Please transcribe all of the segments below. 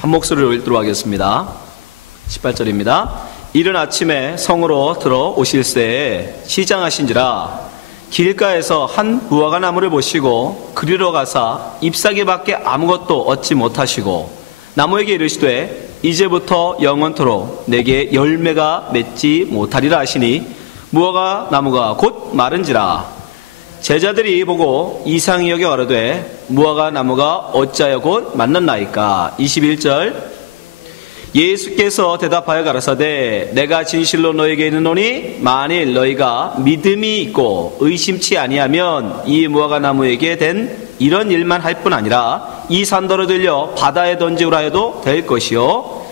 한 목소리로 읽도록 하겠습니다. 18절입니다. 이른 아침에 성으로 들어오실새에 시장하신지라 길가에서 한 무화과 나무를 보시고 그리로 가사 잎사귀밖에 아무것도 얻지 못하시고 나무에게 이르시되 이제부터 영원토록 내게 열매가 맺지 못하리라 하시니 무화과 나무가 곧 마른지라. 제자들이 보고 이상히 여겨 가로되 무화과 나무가 어찌하여 곧 말랐나이까. 21절 예수께서 대답하여 가라사대 내가 진실로 너에게 이르노니 만일 너희가 믿음이 있고 의심치 아니하면 이 무화과 나무에게 된 이런 일만 할 뿐 아니라 이 산더러 들려 바다에 던지우라 해도 될 것이요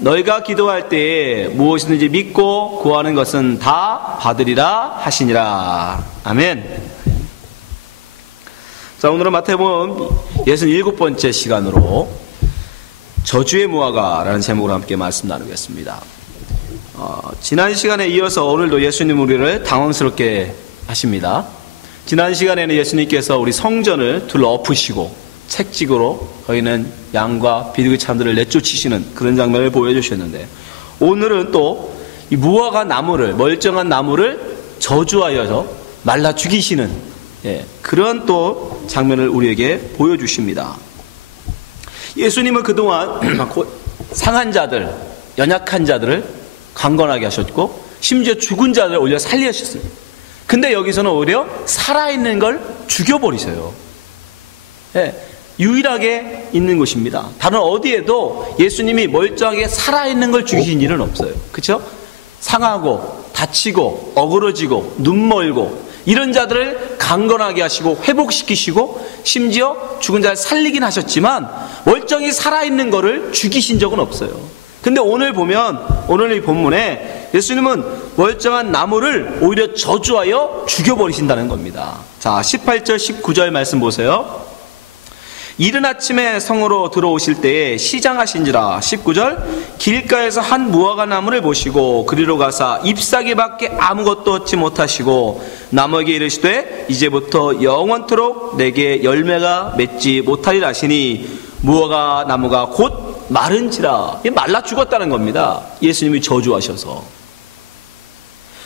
너희가 기도할 때에 무엇이든지 믿고 구하는 것은 다 받으리라 하시니라. 아멘. 자, 오늘은 마태복음 67번째 시간으로 저주의 무화과라는 제목으로 함께 말씀 나누겠습니다. 지난 시간에 이어서 오늘도 예수님 우리를 당황스럽게 하십니다. 지난 시간에는 예수님께서 우리 성전을 둘러엎으시고 책찍으로 거기는 양과 비둘기 참들을 내쫓으시는 그런 장면을 보여주셨는데, 오늘은 또 이 무화과 나무를, 멀쩡한 나무를 저주하여서 말라 죽이시는 그런 또 장면을 우리에게 보여주십니다. 예수님은 그동안 상한 자들, 연약한 자들을 강건하게 하셨고 심지어 죽은 자들을 오히려 살리셨습니다. 근데 여기서는 오히려 살아있는 걸 죽여버리세요. 유일하게 있는 것입니다. 다른 어디에도 예수님이 멀쩡하게 살아있는 걸 죽이신 일은 없어요. 그렇죠? 상하고 다치고 어그러지고 눈멀고 이런 자들을 강건하게 하시고 회복시키시고 심지어 죽은 자를 살리긴 하셨지만 멀쩡히 살아있는 거를 죽이신 적은 없어요. 근데 오늘 보면, 오늘 이 본문에 예수님은 멀쩡한 나무를 오히려 저주하여 죽여버리신다는 겁니다. 자, 18절 19절 말씀 보세요. 이른 아침에 성으로 들어오실 때에 시장하신지라. 19절 길가에서 한 무화과 나무를 보시고 그리로 가사 잎사귀밖에 아무것도 얻지 못하시고 나무에게 이르시되 이제부터 영원토록 내게 열매가 맺지 못하리라 하시니 무화과 나무가 곧 마른지라. 말라 죽었다는 겁니다. 예수님이 저주하셔서.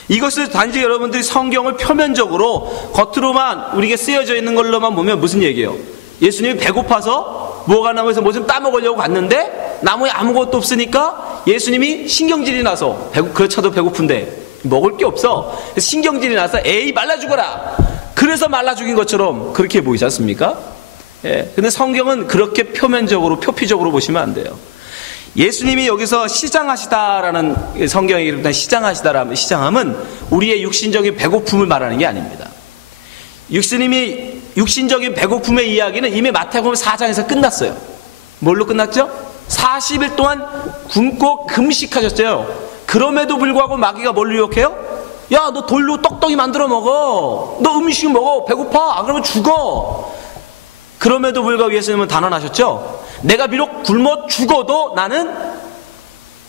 이것을 단지 여러분들이 성경을 표면적으로 겉으로만 우리에게 쓰여져 있는 걸로만 보면 무슨 얘기예요? 예수님이 배고파서 무화과 나무에서 뭐 좀 따먹으려고 갔는데 나무에 아무것도 없으니까 예수님이 신경질이 나서 그렇자도 배고픈데 먹을 게 없어. 신경질이 나서 에이 말라 죽어라. 그래서 말라 죽인 것처럼 그렇게 보이지 않습니까? 근데 성경은 그렇게 표면적으로 표피적으로 보시면 안 돼요. 예수님이 여기서 시장하시다라는 성경에 이르는 시장하시다라는 시장함은 우리의 육신적인 배고픔을 말하는 게 아닙니다. 예수님이 육신적인 배고픔의 이야기는 이미 마태복음 4장에서 끝났어요. 뭘로 끝났죠? 40일 동안 굶고 금식하셨어요. 그럼에도 불구하고 마귀가 뭘 유혹해요? 야, 너 돌로 떡떡이 만들어 먹어. 너 음식 먹어. 배고파. 안 그러면 죽어. 그럼에도 불구하고 예수님은 단언하셨죠? 내가 비록 굶어 죽어도 나는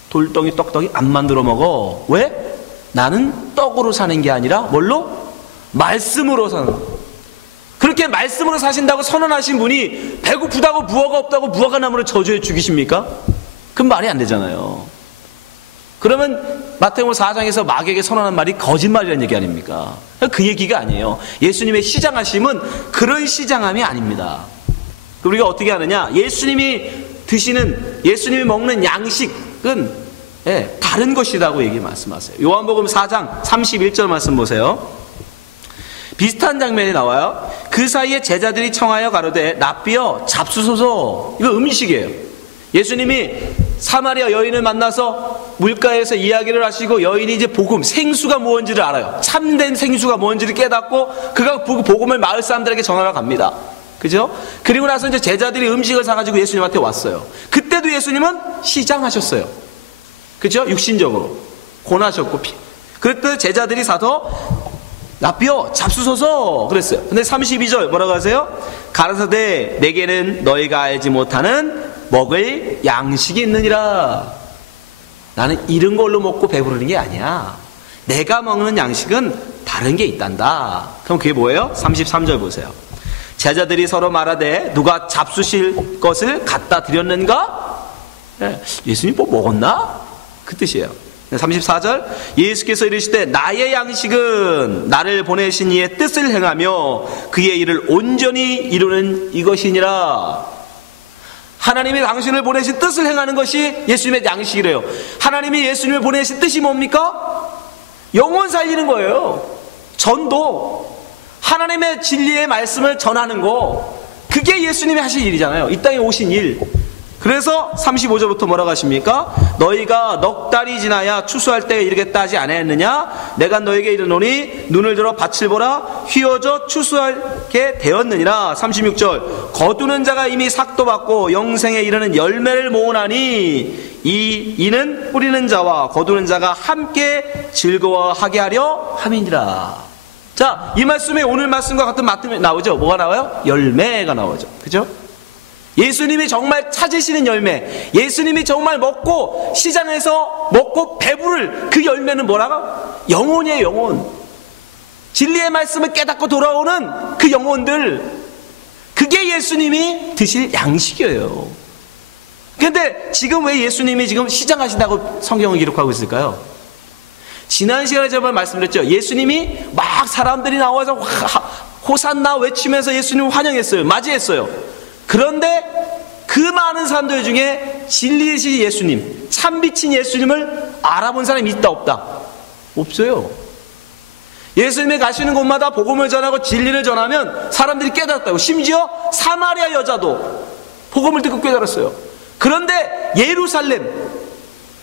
돌덩이 떡떡이 안 만들어 먹어. 왜? 나는 떡으로 사는 게 아니라 뭘로? 말씀으로 사는 거예요. 그렇게 말씀으로 사신다고 선언하신 분이 배고프다고 무화과 없다고 무화과 나무를 저주해 죽이십니까? 그건 말이 안 되잖아요. 그러면 마태복음 4장에서 마귀에게 선언한 말이 거짓말이라는 얘기 아닙니까? 그 얘기가 아니에요. 예수님의 시장하심은 그런 시장함이 아닙니다. 우리가 어떻게 하느냐? 예수님이 드시는, 예수님이 먹는 양식은 다른 것이라고 말씀하세요. 요한복음 4장 31절 말씀 보세요. 비슷한 장면이 나와요. 그 사이에 제자들이 청하여 가로되 랍비여 잡수소서. 이거 음식이에요. 예수님이 사마리아 여인을 만나서 물가에서 이야기를 하시고 여인이 이제 복음, 생수가 뭔지를 알아요. 참된 생수가 뭔지를 깨닫고 그가 복음을 마을 사람들에게 전하러 갑니다. 그죠? 그리고 나서 이제 제자들이 음식을 사가지고 예수님한테 왔어요. 그때도 예수님은 시장하셨어요. 그죠? 육신적으로 고나셨고 그랬더니 제자들이 사서 랍비여 잡수소서 그랬어요. 근데 32절 뭐라고 하세요? 가라사대 내게는 너희가 알지 못하는 먹을 양식이 있느니라. 나는 이런 걸로 먹고 배부르는 게 아니야. 내가 먹는 양식은 다른 게 있단다. 그럼 그게 뭐예요? 33절 보세요. 제자들이 서로 말하되 누가 잡수실 것을 갖다 드렸는가? 예수님 뭐 먹었나? 그 뜻이에요. 34절 예수께서 이르시되 나의 양식은 나를 보내신 이의 뜻을 행하며 그의 일을 온전히 이루는 이것이니라. 하나님이 당신을 보내신 뜻을 행하는 것이 예수님의 양식이래요. 하나님이 예수님을 보내신 뜻이 뭡니까? 영혼 살리는 거예요. 전도, 하나님의 진리의 말씀을 전하는 거, 그게 예수님이 하실 일이잖아요. 이 땅에 오신 일. 그래서 35절부터 뭐라고 하십니까? 너희가 넉 달이 지나야 추수할 때에 이르겠다 하지 아니하였느냐? 내가 너에게 이르노니 눈을 들어 밭을 보라. 휘어져 추수하게 되었느니라. 36절 거두는 자가 이미 삭도 받고 영생에 이르는 열매를 모으나니 이는 뿌리는 자와 거두는 자가 함께 즐거워하게 하려 함이니라. 자, 이 말씀에 오늘 말씀과 같은 말씀이 나오죠. 뭐가 나와요? 열매가 나오죠. 그죠? 예수님이 정말 찾으시는 열매, 예수님이 정말 먹고 시장에서 먹고 배부를 그 열매는 뭐라고? 영혼이에요. 영혼. 진리의 말씀을 깨닫고 돌아오는 그 영혼들, 그게 예수님이 드실 양식이에요. 그런데 지금 왜 예수님이 지금 시장하신다고 성경을 기록하고 있을까요? 지난 시간에 제가 말씀드렸죠. 예수님이 막 사람들이 나와서 호산나 외치면서 예수님을 환영했어요. 맞이했어요. 그런데 그 많은 사람들 중에 진리이신 예수님, 참빛인 예수님을 알아본 사람이 있다 없다? 없어요. 예수님이 가시는 곳마다 복음을 전하고 진리를 전하면 사람들이 깨달았다고. 심지어 사마리아 여자도 복음을 듣고 깨달았어요. 그런데 예루살렘,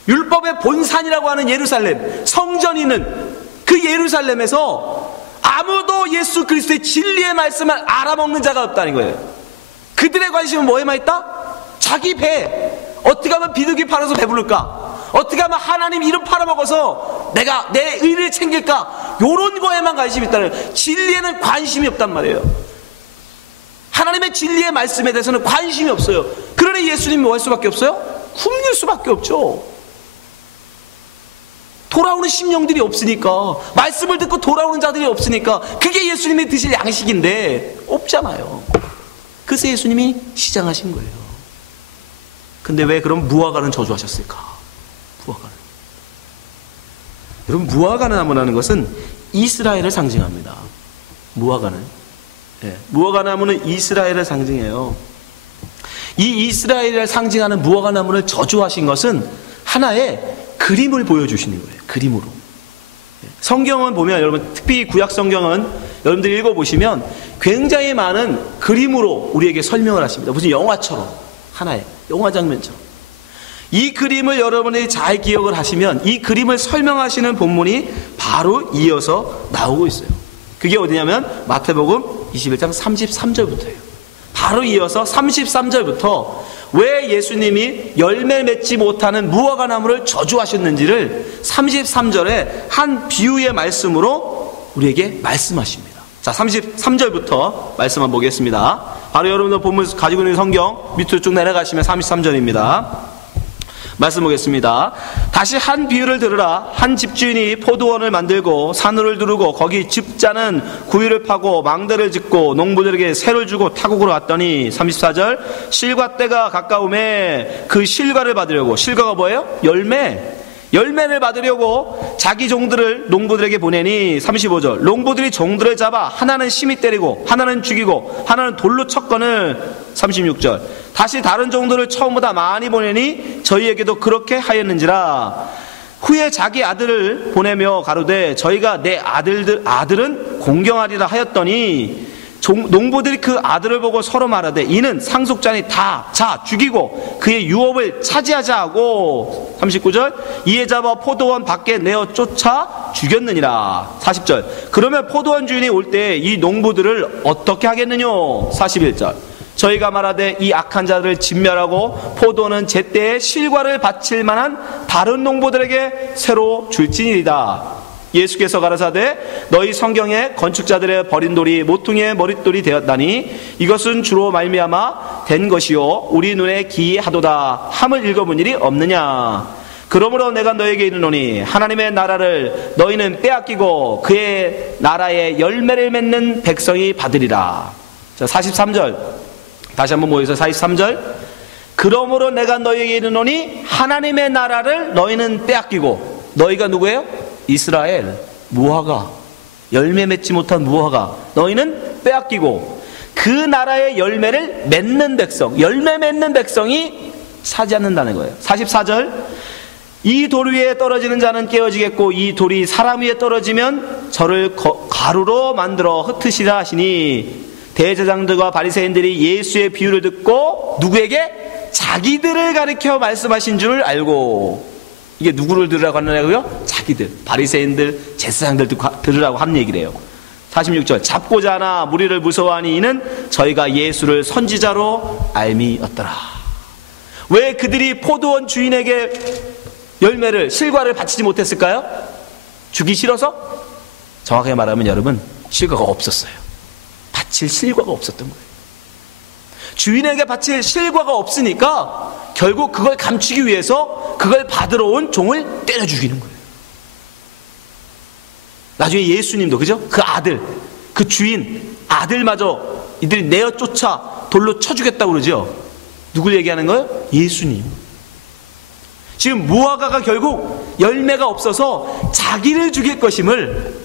율법의 본산이라고 하는 예루살렘, 성전이 있는 그 예루살렘에서 아무도 예수 그리스도의 진리의 말씀을 알아먹는 자가 없다는 거예요. 그들의 관심은 뭐에만 있다? 자기 배. 어떻게 하면 비둘기 팔아서 배부를까? 어떻게 하면 하나님 이름 팔아먹어서 내가 내 의를 챙길까? 요런 거에만 관심이 있다는 거예요. 진리에는 관심이 없단 말이에요. 하나님의 진리의 말씀에 대해서는 관심이 없어요. 그러니 예수님이 뭐 할 수밖에 없어요? 굶길 수밖에 없죠. 돌아오는 심령들이 없으니까, 말씀을 듣고 돌아오는 자들이 없으니까, 그게 예수님이 드실 양식인데 없잖아요. 그래서 예수님이 시장하신 거예요. 근데 왜 그럼 무화과는 저주하셨을까? 무화과는. 여러분, 무화과 나무라는 것은 이스라엘을 상징합니다. 무화과는. 무화과 나무는 이스라엘을 상징해요. 이 이스라엘을 상징하는 무화과 나무를 저주하신 것은 하나의 그림을 보여주시는 거예요. 그림으로. 성경은 보면 여러분, 특히 구약 성경은 여러분들이 읽어보시면 굉장히 많은 그림으로 우리에게 설명을 하십니다. 무슨 영화처럼, 하나의 영화 장면처럼. 이 그림을 여러분이 잘 기억을 하시면 이 그림을 설명하시는 본문이 바로 이어서 나오고 있어요. 그게 어디냐면 마태복음 21장 33절부터예요. 바로 이어서 33절부터 왜 예수님이 열매 맺지 못하는 무화과 나무를 저주하셨는지를 33절에 한 비유의 말씀으로 우리에게 말씀하십니다. 자, 33절부터 말씀 한번 보겠습니다. 바로 여러분들 본문 가지고 있는 성경 밑으로 쭉 내려가시면 33절입니다. 말씀 보겠습니다. 다시 한 비유를 들으라. 한 집주인이 포도원을 만들고 산으를 두르고 거기 집자는 구유를 파고 망대를 짓고 농부들에게 새를 주고 타국으로 갔더니 34절 실과 때가 가까움에 그 실과를 받으려고, 실과가 뭐예요? 열매를 받으려고 자기 종들을 농부들에게 보내니 35절 농부들이 종들을 잡아 하나는 심히 때리고 하나는 죽이고 하나는 돌로 쳤거늘 36절 다시 다른 종들을 처음보다 많이 보내니 저희에게도 그렇게 하였는지라. 후에 자기 아들을 보내며 가로되 저희가 내 아들은 공경하리라 하였더니 농부들이 그 아들을 보고 서로 말하되 이는 상속자니 자 죽이고 그의 유업을 차지하자 하고 39절 이에 잡아 포도원 밖에 내어 쫓아 죽였느니라. 40절 그러면 포도원 주인이 올 때 이 농부들을 어떻게 하겠느뇨. 41절 저희가 말하되 이 악한 자들을 진멸하고 포도는 제때에 실과를 바칠 만한 다른 농부들에게 새로 줄지니이다. 예수께서 가라사대 너희 성경에 건축자들의 버린 돌이 모퉁이의 머릿돌이 되었다니 이것은 주로 말미암아 된 것이요 우리 눈에 기이하도다 함을 읽어본 일이 없느냐. 그러므로 내가 너에게 이르노니 하나님의 나라를 너희는 빼앗기고 그의 나라에 열매를 맺는 백성이 받으리라. 자, 43절 다시 한번 모여서 43절 그러므로 내가 너희에게 이르노니 하나님의 나라를 너희는 빼앗기고, 너희가 누구예요? 이스라엘, 무화과, 열매 맺지 못한 무화과, 너희는 빼앗기고 그 나라의 열매를 맺는 백성, 열매 맺는 백성이 차지하는다는 거예요. 44절, 이 돌 위에 떨어지는 자는 깨어지겠고 이 돌이 사람 위에 떨어지면 저를 가루로 만들어 흩으시라 하시니, 대제사장들과 바리새인들이 예수의 비유를 듣고 누구에게? 자기들을 가리켜 말씀하신 줄 알고. 이게 누구를 들으라고 하는 거고요? 자기들, 바리새인들, 제사장들 들으라고 하는 얘기래요. 46절, 잡고자 하나 무리를 무서워하니 이는 저희가 예수를 선지자로 알미었더라. 왜 그들이 포도원 주인에게 열매를, 실과를 바치지 못했을까요? 주기 싫어서? 정확하게 말하면 여러분, 실과가 없었어요. 바칠 실과가 없었던 거예요. 주인에게 바칠 실과가 없으니까 결국 그걸 감추기 위해서 그걸 받으러 온 종을 때려 죽이는 거예요. 나중에 예수님도, 그죠? 그 아들, 그 주인 아들마저 이들이 내어 쫓아 돌로 쳐 죽였다고 그러죠. 누굴 얘기하는 거예요? 예수님. 지금 무화과가 결국 열매가 없어서 자기를 죽일 것임을,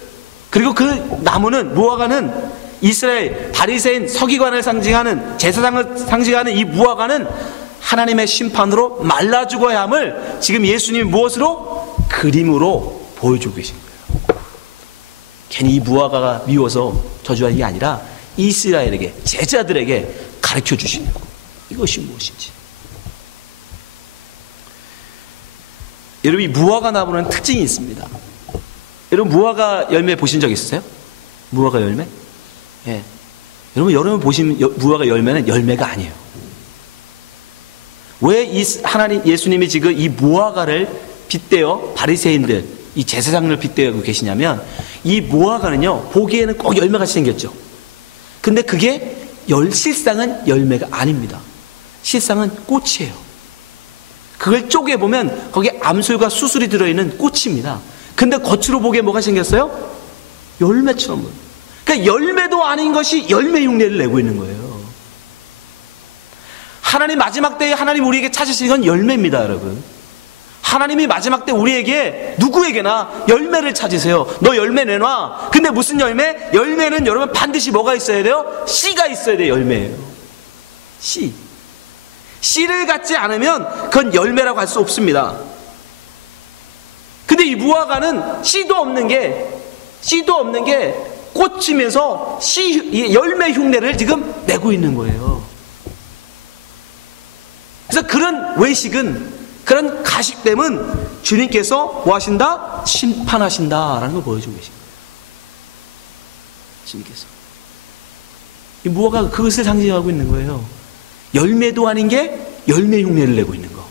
그리고 그 나무는, 무화과는 이스라엘 바리새인 서기관을 상징하는, 제사장을 상징하는 이 무화과는 하나님의 심판으로 말라 죽어야 함을 지금 예수님이 무엇으로? 그림으로 보여주고 계신 거예요. 괜히 이 무화과가 미워서 저주하는 게 아니라 이스라엘에게, 제자들에게 가르쳐 주시는 거. 이것이 무엇인지. 여러분, 이 무화과 나무는 특징이 있습니다. 여러분, 무화과 열매 보신 적 있으세요? 무화과 열매? 예. 여러분 보시면 무화과 열매는 열매가 아니에요. 왜 하나님, 예수님이 지금 이 무화과를 빗대어 바리새인들, 이 제사장을 빗대고 계시냐면, 이 무화과는요, 보기에는 꼭 열매같이 생겼죠. 근데 그게 실상은 열매가 아닙니다. 실상은 꽃이에요. 그걸 쪼개보면 거기에 암술과 수술이 들어있는 꽃입니다. 근데 겉으로 보기에 뭐가 생겼어요? 열매처럼. 그러니까 열매도 아닌 것이 열매 흉내를 내고 있는 거예요. 하나님 마지막 때에 하나님 우리에게 찾으시는 건 열매입니다, 여러분. 하나님이 마지막 때 우리에게, 누구에게나 열매를 찾으세요. 너 열매 내놔. 근데 무슨 열매? 열매는 여러분 반드시 뭐가 있어야 돼요? 씨가 있어야 돼요. 열매예요. 씨. 씨를 갖지 않으면 그건 열매라고 할 수 없습니다. 근데 이 무화과는 씨도 없는 게 꽂히면서 열매 흉내를 지금 내고 있는 거예요. 그래서 그런 외식은, 그런 가식됨은 주님께서 뭐 하신다? 심판하신다라는 걸 보여주고 계신 거예요. 주님께서. 이 무화과가 그것을 상징하고 있는 거예요. 열매도 아닌 게 열매 흉내를 내고 있는 거.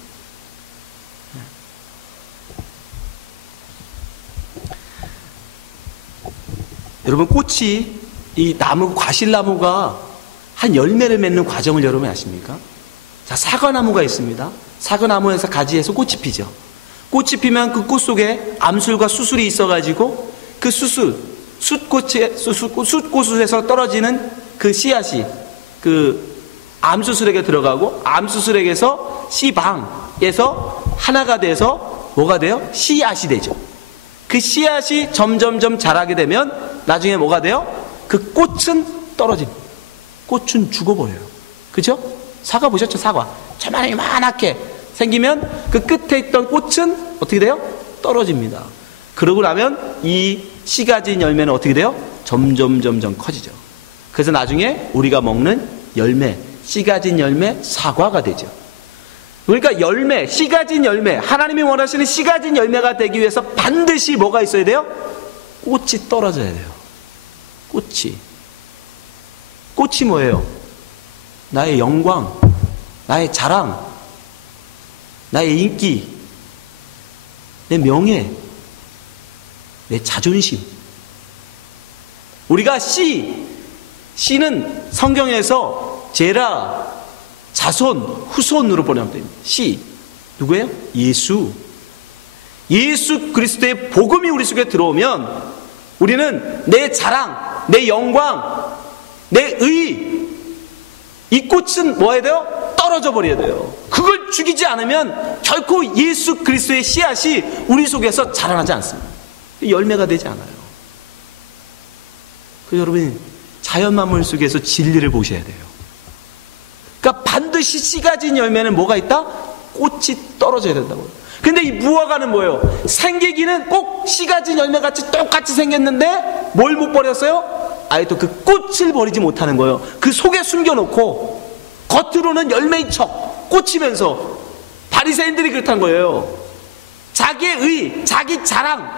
여러분, 꽃이, 이 나무, 과실나무가 한 열매를 맺는 과정을 여러분 아십니까? 자, 사과나무가 있습니다. 사과나무에서 가지에서 꽃이 피죠. 꽃이 피면 그 꽃 속에 암술과 수술이 있어가지고 그 수술, 숯꽃에서 떨어지는 그 씨앗이 그 암수술에게 들어가고, 암수술에게서 씨방에서 하나가 돼서 뭐가 돼요? 씨앗이 되죠. 그 씨앗이 점점점 자라게 되면 나중에 뭐가 돼요? 그 꽃은 떨어집니다. 꽃은 죽어버려요. 그죠? 사과 보셨죠? 사과. 조만하게 생기면 그 끝에 있던 꽃은 어떻게 돼요? 떨어집니다. 그러고 나면 이 씨 가진 열매는 어떻게 돼요? 점점 커지죠. 그래서 나중에 우리가 먹는 열매, 씨 가진 열매, 사과가 되죠. 그러니까 열매, 씨 가진 열매, 하나님이 원하시는 씨 가진 열매가 되기 위해서 반드시 뭐가 있어야 돼요? 꽃이 떨어져야 돼요. 꽃이 뭐예요? 나의 영광, 나의 자랑, 나의 인기, 내 명예, 내 자존심. 우리가 씨는 성경에서 제라, 자손, 후손으로 번역됩니다. 씨 누구예요? 예수 그리스도의 복음이 우리 속에 들어오면 우리는 내 자랑, 내 영광, 내 의, 이 꽃은 뭐 해야 돼요? 떨어져 버려야 돼요. 그걸 죽이지 않으면 결코 예수 그리스도의 씨앗이 우리 속에서 자라나지 않습니다. 열매가 되지 않아요. 그래서 여러분, 자연 만물 속에서 진리를 보셔야 돼요. 그러니까 반드시 씨 가진 열매는 뭐가 있다? 꽃이 떨어져야 된다고요. 근데 이 무화과는 뭐예요? 생기기는 꼭 씨 가진 열매같이 똑같이 생겼는데 뭘 못 버렸어요? 아예 또 그 꽃을 버리지 못하는 거예요. 그 속에 숨겨놓고 겉으로는 열매인 척 꽂히면서, 바리새인들이 그렇다는 거예요. 자기의 의, 자기 자랑,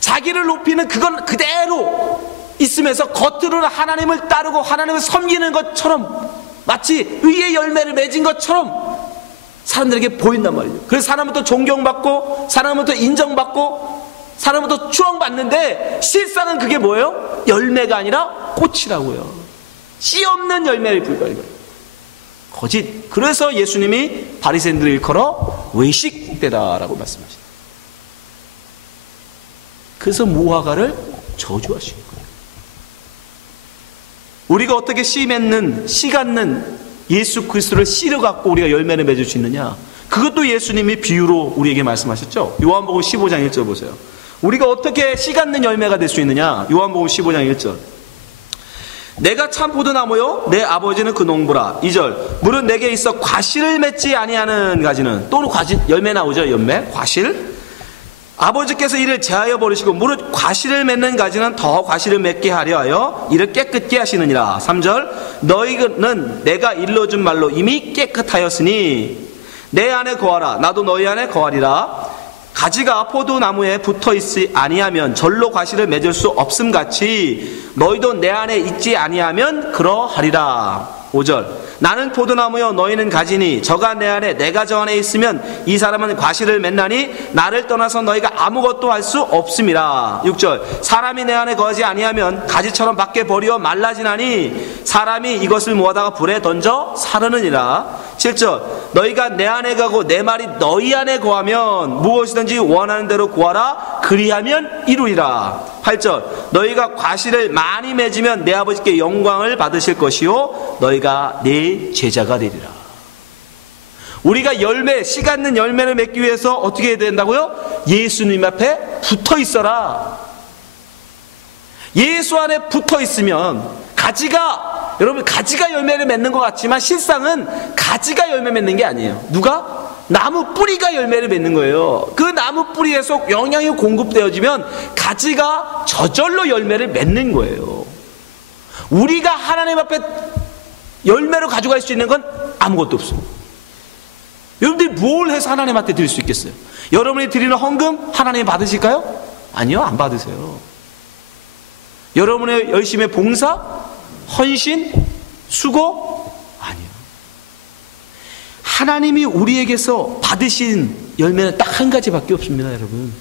자기를 높이는 그건 그대로 있으면서 겉으로는 하나님을 따르고 하나님을 섬기는 것처럼, 마치 의의 열매를 맺은 것처럼 사람들에게 보인단 말이죠. 그래서 사람부터 존경받고 사람부터 인정받고 사람부터 추앙받는데, 실상은 그게 뭐예요? 열매가 아니라 꽃이라고요. 씨 없는 열매를 불과해요. 거짓. 그래서 예수님이 바리새인들을 일컬어 외식되다라고 말씀하십니다. 그래서 무화과를 저주하신 거예요. 우리가 어떻게 씨 맺는, 씨 갖는 예수 그리스도를 씨를 갖고 우리가 열매를 맺을 수 있느냐? 그것도 예수님이 비유로 우리에게 말씀하셨죠. 요한복음 15장 1절 보세요. 우리가 어떻게 씨 갖는 열매가 될 수 있느냐? 요한복음 15장 1절. 내가 참 포도나무요 내 아버지는 그 농부라. 2절. 물은 내게 있어 과실을 맺지 아니하는 가지는, 또는 과실, 열매 나오죠. 열매, 과실. 아버지께서 이를 제하여 버리시고 무릇 과실을 맺는 가지는 더 과실을 맺게 하려 하여 이를 깨끗게 하시느니라. 3절. 너희는 내가 일러준 말로 이미 깨끗하였으니 내 안에 거하라. 나도 너희 안에 거하리라. 가지가 포도나무에 붙어있지 아니하면 절로 과실을 맺을 수 없음같이 너희도 내 안에 있지 아니하면 그러하리라. 5절. 나는 포도나무여 너희는 가지니 저가 내 안에 내가 저 안에 있으면 이 사람은 과실을 맺나니 나를 떠나서 너희가 아무것도 할 수 없음이라. 6절. 사람이 내 안에 거하지 아니하면 가지처럼 밖에 버리어 말라지나니 사람이 이것을 모아다가 불에 던져 사르느니라. 7절. 너희가 내 안에 가고 내 말이 너희 안에 거하면 무엇이든지 원하는 대로 구하라. 그리하면 이루리라. 8절. 너희가 과실을 많이 맺으면 내 아버지께 영광을 받으실 것이요 너희가 내 제자가 되리라. 우리가 열매, 씨 갖는 열매를 맺기 위해서 어떻게 해야 된다고요? 예수님 앞에 붙어 있어라. 예수 안에 붙어 있으면 가지가, 여러분, 가지가 열매를 맺는 것 같지만 실상은 가지가 열매 맺는 게 아니에요. 누가? 나무 뿌리가 열매를 맺는 거예요. 그 나무 뿌리에서 영양이 공급되어지면 가지가 저절로 열매를 맺는 거예요. 우리가 하나님 앞에 열매로 가져갈 수 있는 건 아무것도 없습니다. 여러분들이 뭘 해서 하나님한테 드릴 수 있겠어요? 여러분이 드리는 헌금 하나님이 받으실까요? 아니요, 안 받으세요. 여러분의 열심의 봉사, 헌신, 수고? 아니요. 하나님이 우리에게서 받으신 열매는 딱 한 가지밖에 없습니다, 여러분.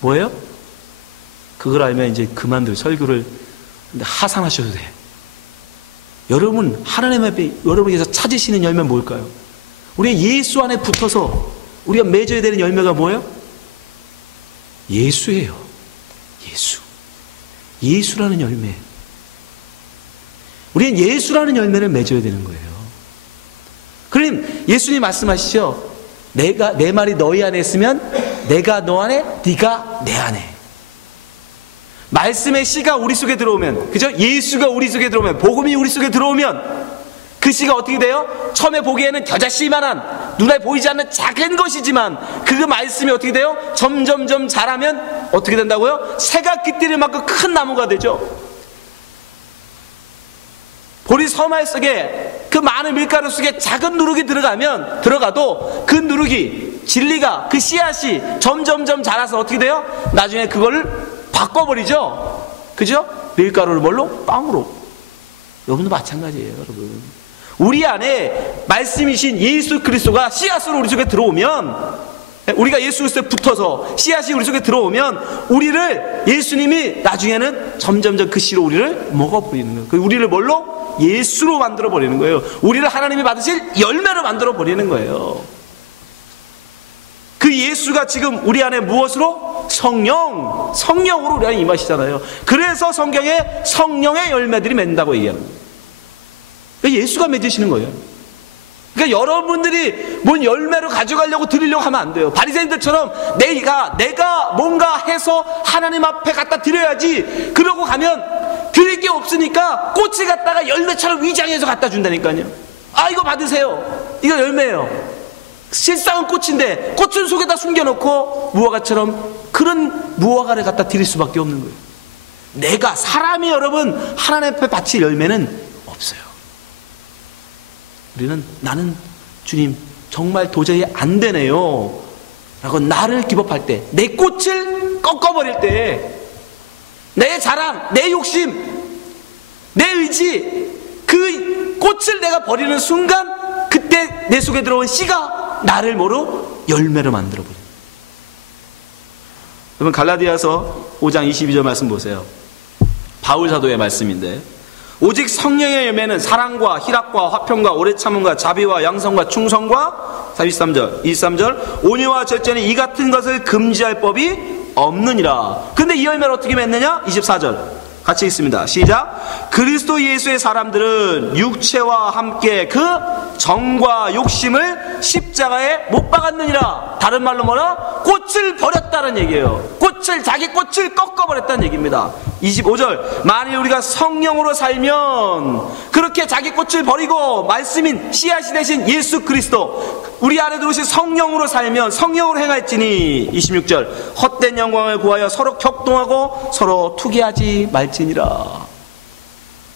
뭐예요? 그걸 알면 이제 그만둘 설교를 하산하셔도 돼. 여러분, 하나님 앞에 여러분에게서 찾으시는 열매는 뭘까요? 우리가 예수 안에 붙어서 우리가 맺어야 되는 열매가 뭐예요? 예수예요. 예수. 예수라는 열매. 우리는 예수라는 열매를 맺어야 되는 거예요. 그럼 예수님 말씀하시죠. 내 말이 너희 안에 있으면 내가 너 안에, 네가 내 안에. 말씀의 씨가 우리 속에 들어오면, 그죠? 예수가 우리 속에 들어오면, 복음이 우리 속에 들어오면 그 씨가 어떻게 돼요? 처음에 보기에는 겨자씨만한, 눈에 보이지 않는 작은 것이지만 그 말씀이 어떻게 돼요? 점점점 자라면 어떻게 된다고요? 새가 깃들일 만큼 큰 나무가 되죠. 보리 서말 속에 그 많은 밀가루 속에 작은 누룩이 들어가도 그 누룩이, 진리가, 그 씨앗이 점점점 자라서 어떻게 돼요? 나중에 그거를 바꿔버리죠. 그죠? 밀가루를 뭘로? 빵으로. 여러분도 마찬가지예요, 여러분. 우리 안에 말씀이신 예수 그리스도가 씨앗으로 우리 속에 들어오면, 우리가 예수 그리스도에 붙어서 씨앗이 우리 속에 들어오면 우리를, 예수님이 나중에는 점점점 그 씨로 우리를 먹어버리는 거예요. 우리를 뭘로? 예수로 만들어버리는 거예요. 우리를 하나님이 받으실 열매로 만들어버리는 거예요. 그 예수가 지금 우리 안에 무엇으로? 성령으로 우리 안에 임하시잖아요. 그래서 성경에 성령의 열매들이 맺는다고 얘기합니다. 예수가 맺으시는 거예요. 그러니까 여러분들이 뭔 열매로 가져가려고 드리려고 하면 안 돼요. 바리새인들처럼 내가 뭔가 해서 하나님 앞에 갖다 드려야지 그러고 가면 드릴 게 없으니까 꽃을 갖다가 열매처럼 위장해서 갖다 준다니까요. 아, 이거 받으세요. 이거 열매예요. 실상은 꽃인데 꽃은 속에다 숨겨놓고 무화과처럼 그런 무화과를 갖다 드릴 수밖에 없는 거예요. 사람이 여러분 하나님 앞에 바칠 열매는 없어요. 우리는 나는 주님 정말 도저히 안 되네요 라고 나를 기법할 때, 내 꽃을 꺾어버릴 때, 내 자랑, 내 욕심, 내 의지, 그 꽃을 내가 버리는 순간 그때 내 속에 들어온 씨가 나를 모두 열매로 만들어버려요. 여러분 갈라디아서 5장 22절 말씀 보세요. 바울 사도의 말씀인데, 오직 성령의 열매는 사랑과 희락과 화평과 오래 참음과 자비와 양성과 충성과 23절 온유와 절제는 이 같은 것을 금지할 법이 없느니라. 근데 이 열매를 어떻게 맺느냐? 24절 같이 읽습니다. 시작. 그리스도 예수의 사람들은 육체와 함께 그 정과 욕심을 십자가에 못 박았느니라. 다른 말로 뭐라? 꽃을 버렸다는 얘기예요. 자기 꽃을 꺾어버렸다는 얘기입니다. 25절. 만일 우리가 성령으로 살면, 그렇게 자기 꽃을 버리고 말씀인 씨앗이 되신 예수 그리스도 우리 안에 들어오신 성령으로 살면 성령으로 행할지니, 26절. 헛된 영광을 구하여 서로 격동하고 서로 투기하지 말지니라.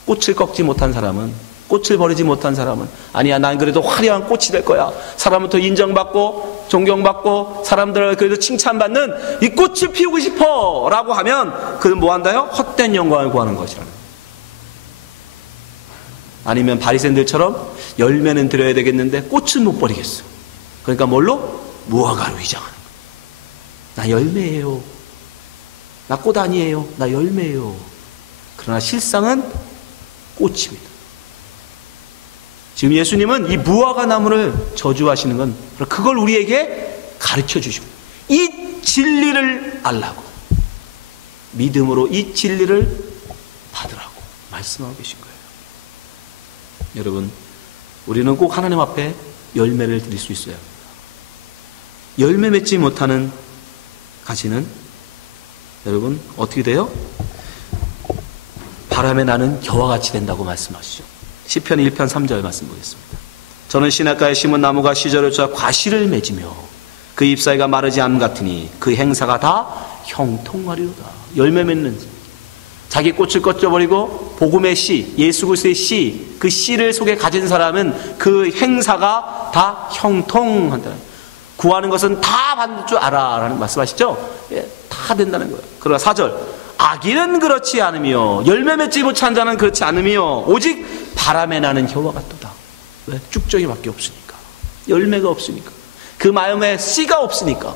꽃을 꺾지 못한 사람은, 꽃을 버리지 못한 사람은, 아니야 난 그래도 화려한 꽃이 될 거야, 사람부터 인정받고 존경받고 사람들 그래도 칭찬받는 이 꽃을 피우고 싶어 라고 하면 그는 뭐 한다요? 헛된 영광을 구하는 것이라는. 아니면 바리새인들처럼 열매는 드려야 되겠는데 꽃은 못 버리겠어. 그러니까 뭘로? 무화과로 위장하는 거야. 나 열매예요, 나 꽃 아니에요, 나 열매예요. 그러나 실상은 꽃입니다. 지금 예수님은 이 무화과 나무를 저주하시는 건 그걸 우리에게 가르쳐 주시고, 이 진리를 알라고, 믿음으로 이 진리를 받으라고 말씀하고 계신 거예요. 여러분, 우리는 꼭 하나님 앞에 열매를 드릴 수 있어야 합니다. 열매 맺지 못하는 가지는 여러분 어떻게 돼요? 바람에 나는 겨와 같이 된다고 말씀하시죠. 시편 1편 3절 말씀 보겠습니다. 저는 시냇가에 심은 나무가 시절을 쫓아 과실을 맺으며 그 잎사이가 마르지 않음 같으니 그 행사가 다 형통하리로다. 열매 맺는, 자기 꽃을 꺾어버리고 복음의 씨, 예수 그리스도의 씨, 그 씨를 속에 가진 사람은 그 행사가 다 형통한다. 구하는 것은 다 받을 줄 알아 라는 말씀하시죠? 예, 다 된다는 거예요. 그러나 4절. 악인은 그렇지 않으며 열매 맺지 못한 자는 그렇지 않으며 오직 바람에 나는 겨와 같도다. 왜? 쭉정이밖에 없으니까, 열매가 없으니까, 그 마음에 씨가 없으니까.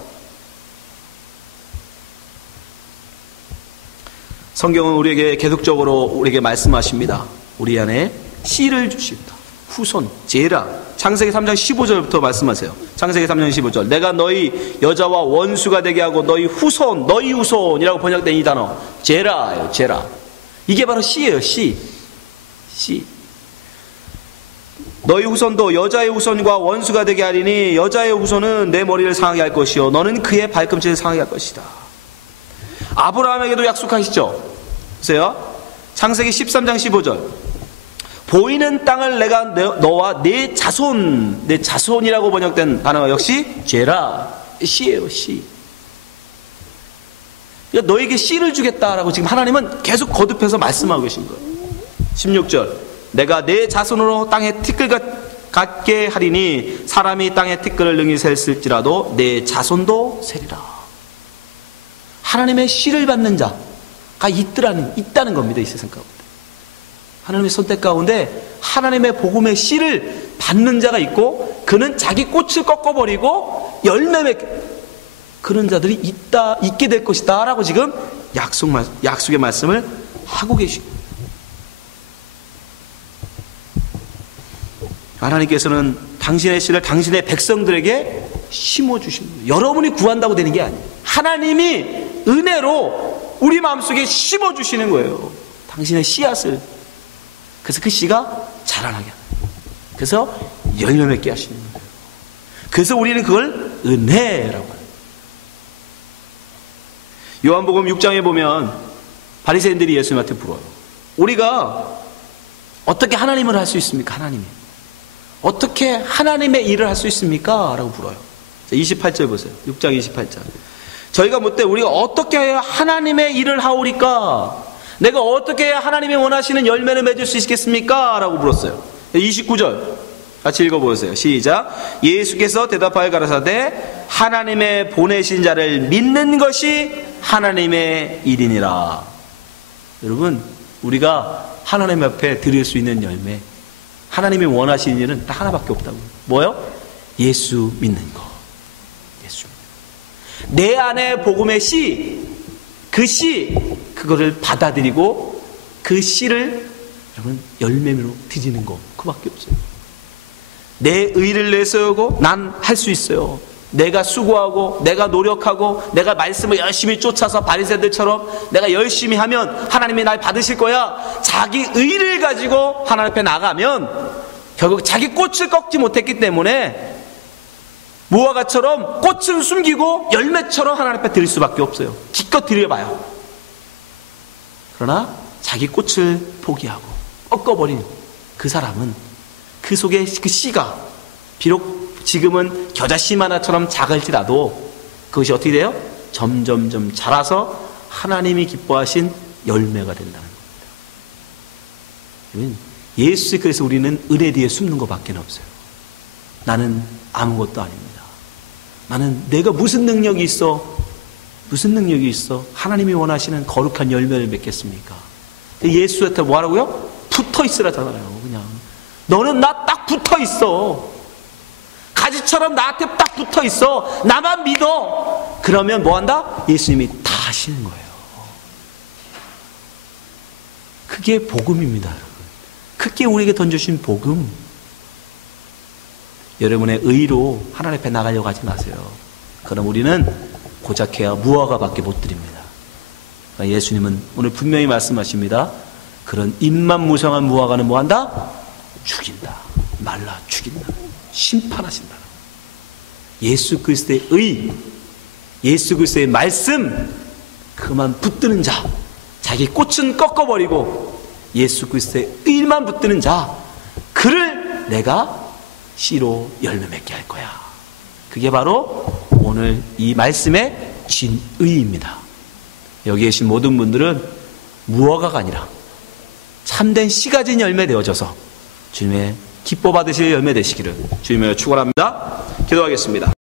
성경은 우리에게 계속적으로 우리에게 말씀하십니다. 우리 안에 씨를 주십니다. 후손, 제라. 창세기 3장 15절부터 말씀하세요. 창세기 3장 15절. 내가 너희 여자와 원수가 되게 하고 너희 후손이라고 번역된 이 단어 제라예요. 제라. 이게 바로 씨예요. 씨. 너희 후손도 여자의 후손과 원수가 되게 하리니 여자의 후손은 내 머리를 상하게 할 것이요 너는 그의 발꿈치를 상하게 할 것이다. 아브라함에게도 약속하시죠. 보세요. 창세기 13장 15절. 보이는 땅을 내가 너와 내 자손이라고 번역된 단어가 역시 제라, 씨예요. 씨. 그러니까 너에게 씨를 주겠다라고 지금 하나님은 계속 거듭해서 말씀하고 계신 거예요. 16절. 내가 내 자손으로 땅에 티끌 같게 하리니 사람이 땅에 티끌을 능히 셀을지라도 내 자손도 세리라. 하나님의 씨를 받는 자가 있다는 겁니다. 이 세상 가운데. 하나님의 선택 가운데 하나님의 복음의 씨를 받는 자가 있고, 그는 자기 꽃을 꺾어버리고 열매 그런 자들이 있게 될 것이다 라고 지금 약속의 말씀을 하고 계시고, 하나님께서는 당신의 씨를 당신의 백성들에게 심어주신 거예요. 여러분이 구한다고 되는 게 아니에요. 하나님이 은혜로 우리 마음속에 심어주시는 거예요. 당신의 씨앗을. 그래서 그 씨가 자라나게 하는 거예요. 그래서 열매 맺게 하시는 거예요. 그래서 우리는 그걸 은혜라고 해요. 요한복음 6장에 보면 바리새인들이 예수님한테 물어요. 우리가 어떻게 하나님을 할 수 있습니까? 하나님이 어떻게 하나님의 일을 할 수 있습니까? 라고 물어요. 28절 보세요. 6장 28절. 저희가 묻되 우리가 어떻게 해야 하나님의 일을 하오리까? 내가 어떻게 해야 하나님이 원하시는 열매를 맺을 수 있겠습니까? 라고 물었어요. 29절 같이 읽어보세요. 시작. 예수께서 대답하여 가라사대 하나님의 보내신 자를 믿는 것이 하나님의 일이니라. 여러분, 우리가 하나님 앞에 드릴 수 있는 열매, 하나님이 원하시는 일은 딱 하나밖에 없다고요. 뭐요? 예수 믿는 거. 예수 믿는 거. 내 안에 복음의 씨, 그 씨, 그거를 받아들이고 그 씨를 여러분 열매로 드리는 거, 그밖에 없어요. 내 의를 내세우고 난 할 수 있어요. 내가 수고하고 내가 노력하고 내가 말씀을 열심히 쫓아서 바리새인들처럼 내가 열심히 하면 하나님이 날 받으실 거야. 자기 의를 가지고 하나님 앞에 나가면 결국 자기 꽃을 꺾지 못했기 때문에 무화과처럼 꽃은 숨기고 열매처럼 하나님 앞에 드릴 수밖에 없어요. 기껏 드려봐요. 그러나 자기 꽃을 포기하고 꺾어버린 그 사람은 그 속에 그 씨가 비록 지금은 겨자씨 하나처럼 작을지라도 그것이 어떻게 돼요? 점점점 자라서 하나님이 기뻐하신 열매가 된다는 겁니다. 예수, 그래서 우리는 은혜 뒤에 숨는 것밖에 없어요. 나는 아무것도 아닙니다. 나는 내가 무슨 능력이 있어? 무슨 능력이 있어? 하나님이 원하시는 거룩한 열매를 맺겠습니까? 예수한테 뭐 하라고요? 붙어 있으라잖아요. 그냥 너는 나 딱 붙어 있어. 가지처럼 나한테 딱 붙어 있어. 나만 믿어. 그러면 뭐 한다? 예수님이 다 하시는 거예요. 그게 복음입니다, 여러분. 그게 우리에게 던져주신 복음. 여러분의 의로 하나님 앞에 나가려고 하지 마세요. 그럼 우리는 고작해야 무화과밖에 못 드립니다. 예수님은 오늘 분명히 말씀하십니다. 그런 입만 무화과는 뭐 한다? 죽인다. 말라 죽인다. 심판하신다. 예수 그리스도의 의, 예수 그리스도의 말씀, 그만 붙드는 자, 자기 꽃은 꺾어버리고 예수 그리스도의 의만 붙드는 자, 그를 내가 씨로 열매 맺게 할 거야. 그게 바로 오늘 이 말씀의 진의입니다. 여기 계신 모든 분들은 무화과가 아니라 참된 씨 가진 열매 되어져서 주님의 기뻐 받으실 열매 되시기를 주님의 축원합니다. 기도하겠습니다.